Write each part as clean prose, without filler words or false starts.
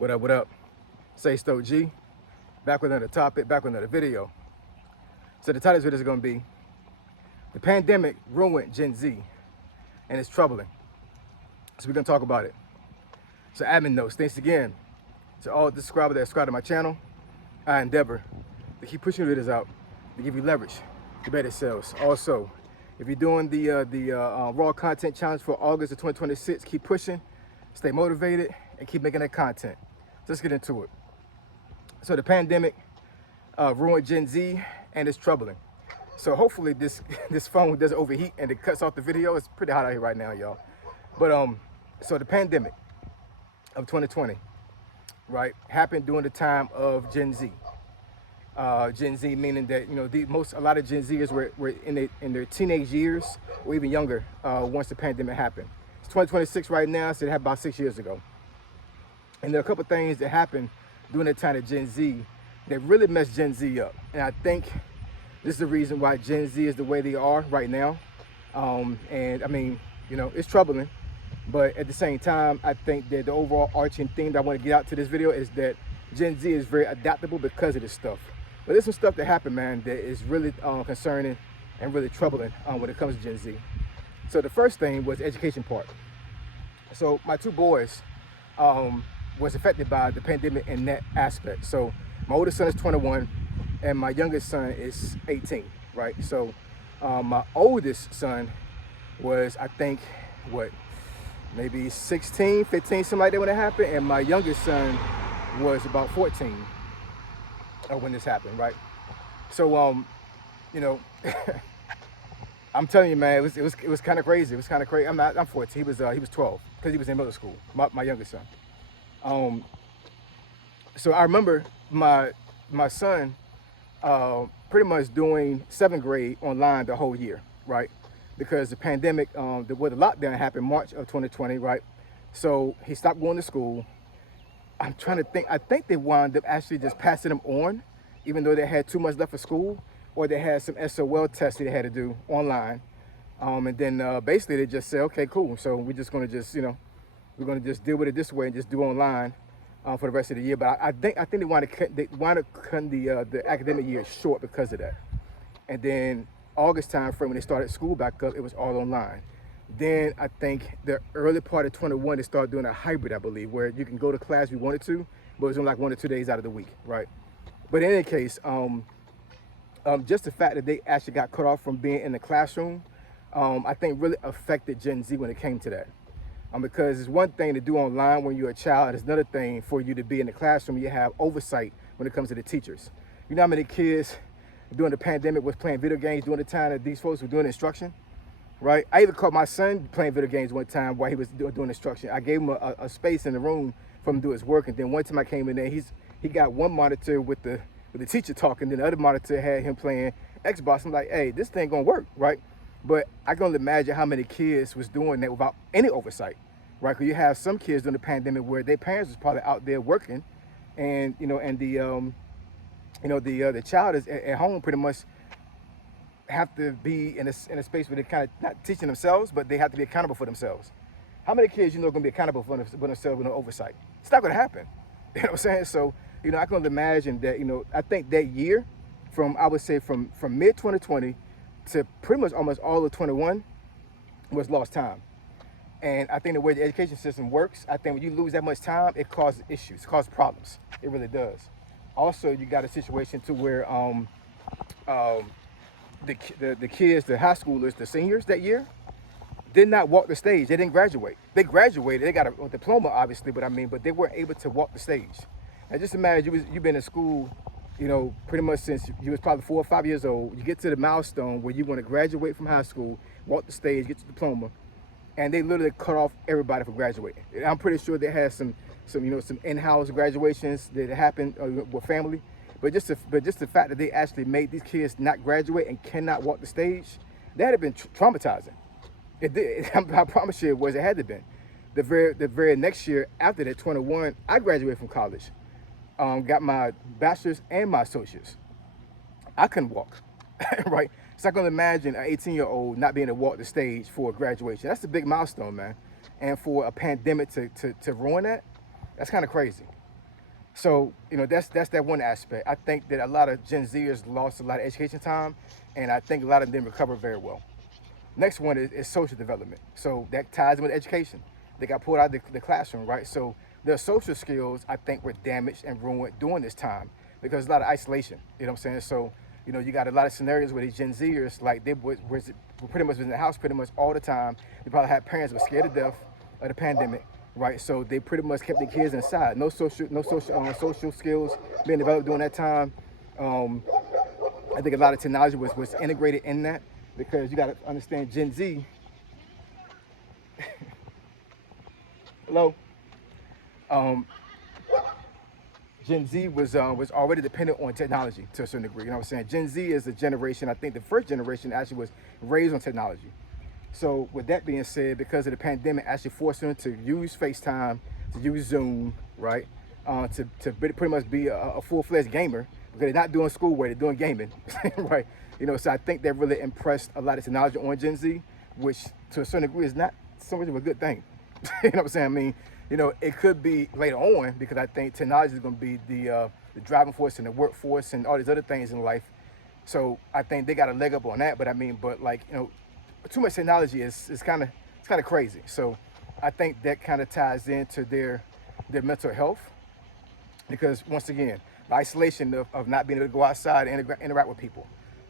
What up, what up? Say Stoke G, back with another topic, back with another video. So the title of this video is gonna be, the pandemic ruined Gen Z, and it's troubling. So we're gonna talk about it. So admin notes, thanks again to all the subscribers that subscribe to my channel. I endeavor to keep pushing videos out, to give you leverage to better sales. Also, if you're doing the raw content challenge for August of 2026, keep pushing, stay motivated, and keep making that content. So let's get into it. So the pandemic ruined Gen Z, and it's troubling. So hopefully this phone doesn't overheat and it cuts off the video. It's pretty hot out here right now, y'all. But so the pandemic of 2020, right, happened during the time of Gen Z. Gen Z meaning that, you know, a lot of Gen Zers were in their teenage years or even younger once the pandemic happened. It's 2026 right now, so it happened about 6 years ago. And there are a couple things that happened during the time of Gen Z that really messed Gen Z up. And I think this is the reason why Gen Z is the way they are right now. And I mean, you know, it's troubling. But at the same time, I think that the overall arching theme that I want to get out to this video is that Gen Z is very adaptable because of this stuff. But there's some stuff that happened, man, that is really concerning and really troubling when it comes to Gen Z. So the first thing was the education part. So my two boys was affected by the pandemic in that aspect. So my oldest son is 21 and my youngest son is 18, right? So my oldest son was, I think, maybe 16, 15, something like that when it happened. And my youngest son was about 14 when this happened, right? So, you know, I'm telling you, man, it was kind of crazy. It was kind of crazy. I'm 14. He was 12 because he was in middle school. My youngest son. So I remember my son pretty much doing 7th grade online the whole year, right? Because the pandemic, the lockdown happened March of 2020, right? So he stopped going to school. I'm trying to think. I think they wound up actually just passing him on, even though they had too much left for school, or they had some SOL tests that they had to do online. And then basically they just said, okay, cool. So we're just gonna we're gonna just deal with it this way and just do online for the rest of the year. But I think they want to cut the academic year short because of that. And then August time frame when they started school back up, it was all online. Then I think the early part of 21, they started doing a hybrid, I believe, where you can go to class if you wanted to, but it was only like 1 or 2 days out of the week, right? But in any case, just the fact that they actually got cut off from being in the classroom, I think really affected Gen Z when it came to that. Because it's one thing to do online when you're a child, and it's another thing for you to be in the classroom. You have oversight when it comes to the teachers. You know how many kids during the pandemic was playing video games during the time that these folks were doing instruction, right? I even caught my son playing video games one time while he was doing instruction. I gave him a space in the room for him to do his work, and then one time I came in there, he got one monitor with the teacher talking, then the other monitor had him playing Xbox. I'm like, hey, this thing gonna work, right? But I can only imagine how many kids was doing that without any oversight, right? Because you have some kids during the pandemic where their parents was probably out there working, and the child is at home pretty much have to be in a space where they're kind of not teaching themselves, but they have to be accountable for themselves. How many kids you know are going to be accountable for themselves with no oversight? It's not going to happen. You know what I'm saying? So, you know, I can only imagine that, you know, I think that year I would say from mid 2020 to pretty much almost all of 21 was lost time. And I think the way the education system works, I think when you lose that much time, it causes issues, it causes problems. It really does. Also, you got a situation to where the kids, the high schoolers, the seniors that year, did not walk the stage. They didn't graduate. They graduated. They got a diploma, obviously, but they weren't able to walk the stage. Now, just imagine you've been in school, you know, pretty much since you was probably 4 or 5 years old. You get to the milestone where you want to graduate from high school, walk the stage, get your diploma, and they literally cut off everybody from graduating. I'm pretty sure they had some in-house graduations that happened with family, but just the fact that they actually made these kids not graduate and cannot walk the stage, that had been traumatizing. It did. I promise you, it had to been. The very next year after that, 21, I graduated from college, got my bachelor's and my associate's. I couldn't walk, right? So I can imagine an 18-year-old not being able to walk the stage for graduation. That's a big milestone, man. And for a pandemic to ruin that, that's kind of crazy. So, that's that one aspect. I think that a lot of Gen Zers lost a lot of education time, and I think a lot of them didn't recover very well. Next one is social development. So that ties in with education. They got pulled out of the classroom, right? So their social skills, I think, were damaged and ruined during this time because a lot of isolation. You know what I'm saying? So, you got a lot of scenarios where these Gen Zers, like they were pretty much was in the house pretty much all the time. They probably had parents who were scared to death of the pandemic, right? So they pretty much kept their kids inside. No social skills being developed during that time. Um, I think a lot of technology was integrated in that because you got to understand Gen Z. Hello. Um, Gen Z was already dependent on technology to a certain degree. You know what I'm saying? Gen Z is a generation. I think the first generation actually was raised on technology. So with that being said, because of the pandemic, actually forced them to use FaceTime, to use Zoom, right? To pretty much be a full-fledged gamer because they're not doing schoolwork, they're doing gaming, right? So I think that really impressed a lot of technology on Gen Z, which to a certain degree is not so much of a good thing. You know what I'm saying? I mean, it could be later on because I think technology is going to be the driving force in the workforce and all these other things in life. So I think they got a leg up on that. But like, too much technology is kind of crazy. So I think that kind of ties into their mental health because once again, the isolation of not being able to go outside and interact with people,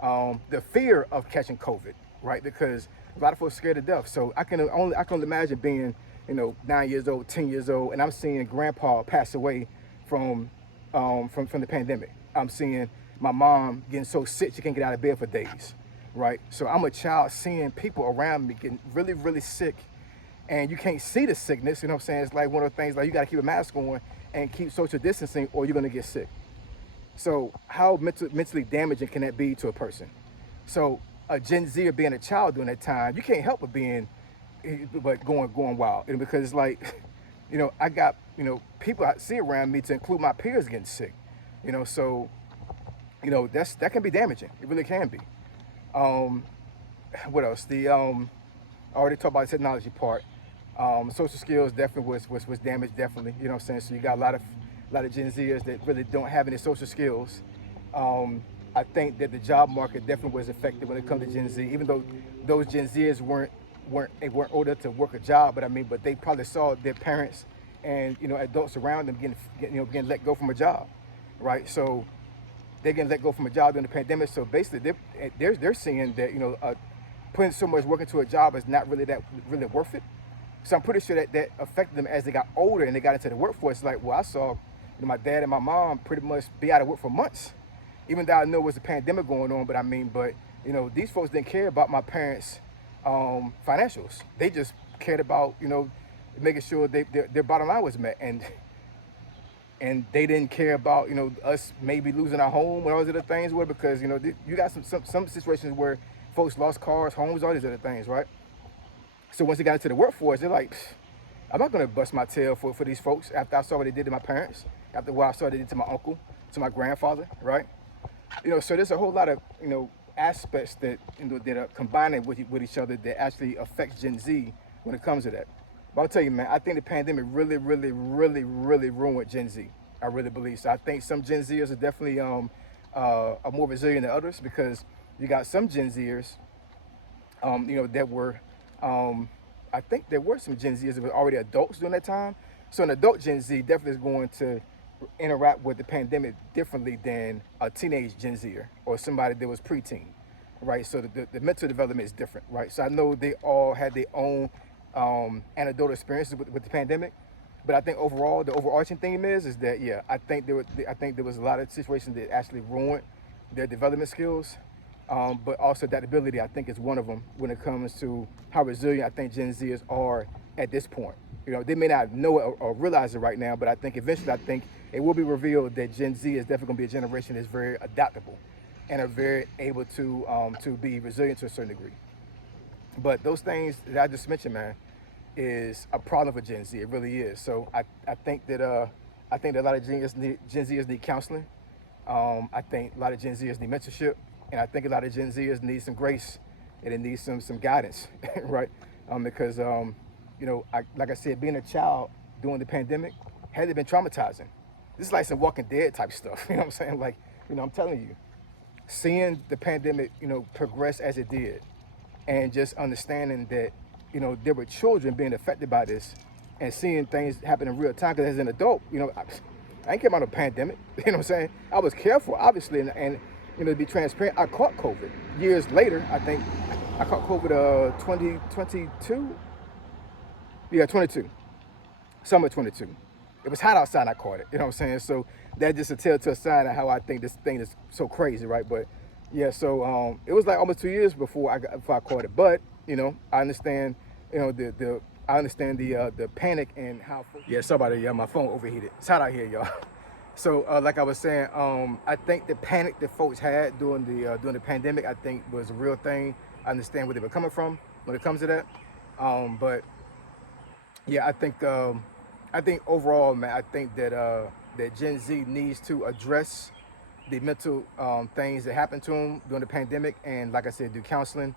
the fear of catching COVID, right? Because a lot of folks are scared to death. So I can only imagine being 9 years old, 10 years old, and I'm seeing grandpa pass away from the pandemic. I'm seeing my mom getting so sick she can't get out of bed for days, right? So I'm a child seeing people around me getting really, really sick, and you can't see the sickness. You know what I'm saying? It's like one of the things like you got to keep a mask on and keep social distancing, or you're gonna get sick. So how mentally damaging can that be to a person? So a Gen Z or being a child during that time, you can't help but going wild, because it's like, I got people I see around me to include my peers getting sick, so that can be damaging. It really can be. Um, what else? I already talked about the technology part. Social skills definitely was damaged, definitely. You know what I'm saying? So you got a lot of Gen Zers that really don't have any social skills. I think that the job market definitely was affected when it comes to Gen Z, even though those Gen Zers weren't old enough to work a job, but they probably saw their parents and adults around them getting let go from a job, right? So they're getting let go from a job during the pandemic. So basically, they're seeing that putting so much work into a job is not really worth it. So I'm pretty sure that affected them as they got older and they got into the workforce. Like, well, I saw my dad and my mom pretty much be out of work for months, even though I know it was a pandemic going on. But these folks didn't care about my parents' financials. They just cared about making sure their bottom line was met, and they didn't care about us maybe losing our home and all these other things. Because you got some situations where folks lost cars, homes, all these other things, right? So once they got into the workforce, they're like, I'm not gonna bust my tail for these folks after I saw what they did to my parents, after what I saw they did to my uncle, to my grandfather, right? So there's a whole lot of aspects that that are combining with each other that actually affects Gen Z when it comes to that. But I'll tell you, man, I think the pandemic really, really, really, really ruined Gen Z. I really believe so. I think some Gen Zers are definitely are more resilient than others because you got some Gen Zers, that were, I think there were some Gen Zers that were already adults during that time. So an adult Gen Z definitely is going to interact with the pandemic differently than a teenage Gen Zer or somebody that was preteen, right? So the mental development is different, right? So I know they all had their own anecdotal experiences with the pandemic, but I think overall the overarching theme is that I think there was a lot of situations that actually ruined their development skills, but also adaptability I think is one of them when it comes to how resilient I think Gen Zers are at this point. They may not know it or realize it right now, but I think eventually it will be revealed that Gen Z is definitely going to be a generation that's very adaptable and are very able to be resilient to a certain degree. But those things that I just mentioned, man, is a problem for Gen Z. It really is. So I think that a lot of Gen Zers need counseling. I think a lot of Gen Zers need mentorship, and I think a lot of Gen Zers need some grace and it needs some guidance, right? Because like I said, being a child during the pandemic had been traumatizing. this is like some Walking Dead type stuff. You know what I'm saying? Like, I'm telling you, seeing the pandemic, progress as it did, and just understanding that, there were children being affected by this, and seeing things happen in real time. Because as an adult, I ain't care about a pandemic. You know what I'm saying? I was careful, obviously, and to be transparent, I caught COVID years later. I think I caught COVID 2022. Yeah, 22, summer 22. It was hot outside. I caught it. You know what I'm saying? So that just a telltale sign of how I think this thing is so crazy, right? But yeah, so it was like almost 2 years before I caught it. But I understand. I understand the panic and how. Yeah, sorry about it. Yeah, my phone overheated. It's hot out here, y'all. So like I was saying, I think the panic that folks had during the pandemic, I think was a real thing. I understand where they were coming from when it comes to that. But yeah, I think overall, man, I think that that Gen Z needs to address the mental things that happened to them during the pandemic, and like I said, do counseling,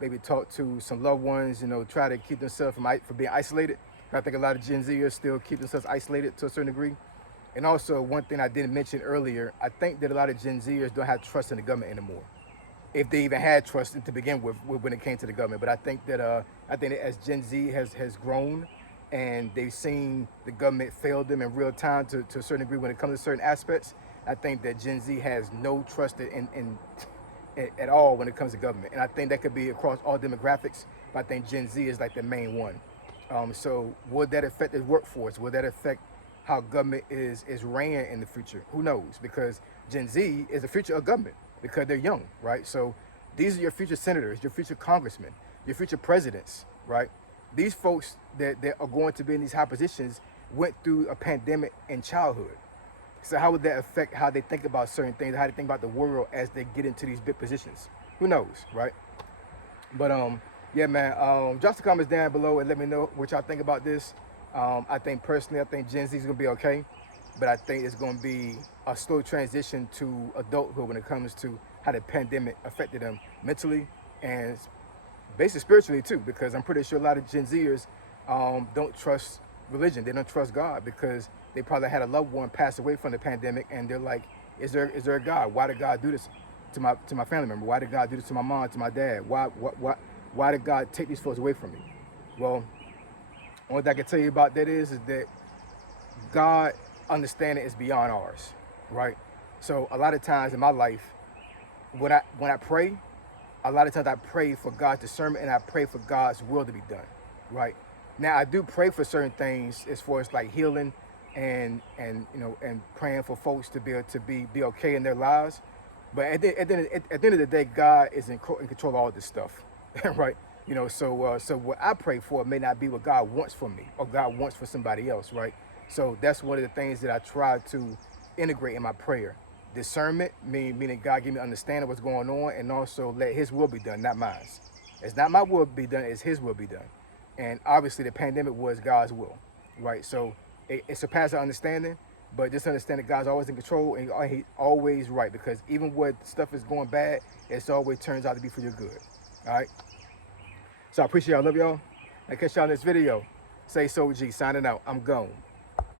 maybe talk to some loved ones, try to keep themselves from being isolated. I think a lot of Gen Zers still keep themselves isolated to a certain degree. And also, one thing I didn't mention earlier, I think that a lot of Gen Zers don't have trust in the government anymore, if they even had trust to begin with when it came to the government. But I think that as Gen Z has grown, and they've seen the government fail them in real time to a certain degree when it comes to certain aspects, I think that Gen Z has no trust in at all when it comes to government. And I think that could be across all demographics, but I think Gen Z is like the main one. So would that affect the workforce? Would that affect how government is ran in the future? Who knows? Because Gen Z is the future of government because they're young, right? So these are your future senators, your future congressmen, your future presidents, right? These folks that are going to be in these high positions went through a pandemic in childhood. So how would that affect how they think about certain things, how they think about the world as they get into these big positions? Who knows, right? But yeah, man, drop the comments down below and let me know what y'all think about this. I think personally, I think Gen Z is gonna be okay, but I think it's gonna be a slow transition to adulthood when it comes to how the pandemic affected them mentally and basically spiritually too, because I'm pretty sure a lot of Gen Zers don't trust religion. They don't trust God because they probably had a loved one pass away from the pandemic, and they're like, is there a God? Why did God do this to my family member? Why did God do this to my mom, to my dad? Why did God take these folks away from me? Well, only thing I can tell you about that is that God understanding is beyond ours, right? So a lot of times in my life, when I pray, a lot of times I pray for God's discernment and I pray for God's will to be done, right? Now I do pray for certain things as far as like healing and praying for folks to be able to be okay in their lives. But at the end of the day, God is in control of all this stuff, right? So what I pray for may not be what God wants for me or God wants for somebody else, right? So that's one of the things that I try to integrate in my prayer. Discernment, meaning God give me understanding of what's going on, and also let His will be done, not mine. It's not my will be done, it's His will be done. And obviously the pandemic was God's will, right? So it surpasses our understanding, but just understand that God's always in control and He's always right, because even when stuff is going bad, it always turns out to be for your good, all right? So I appreciate y'all, love y'all. I catch y'all in this video. Say So G, signing out, I'm gone.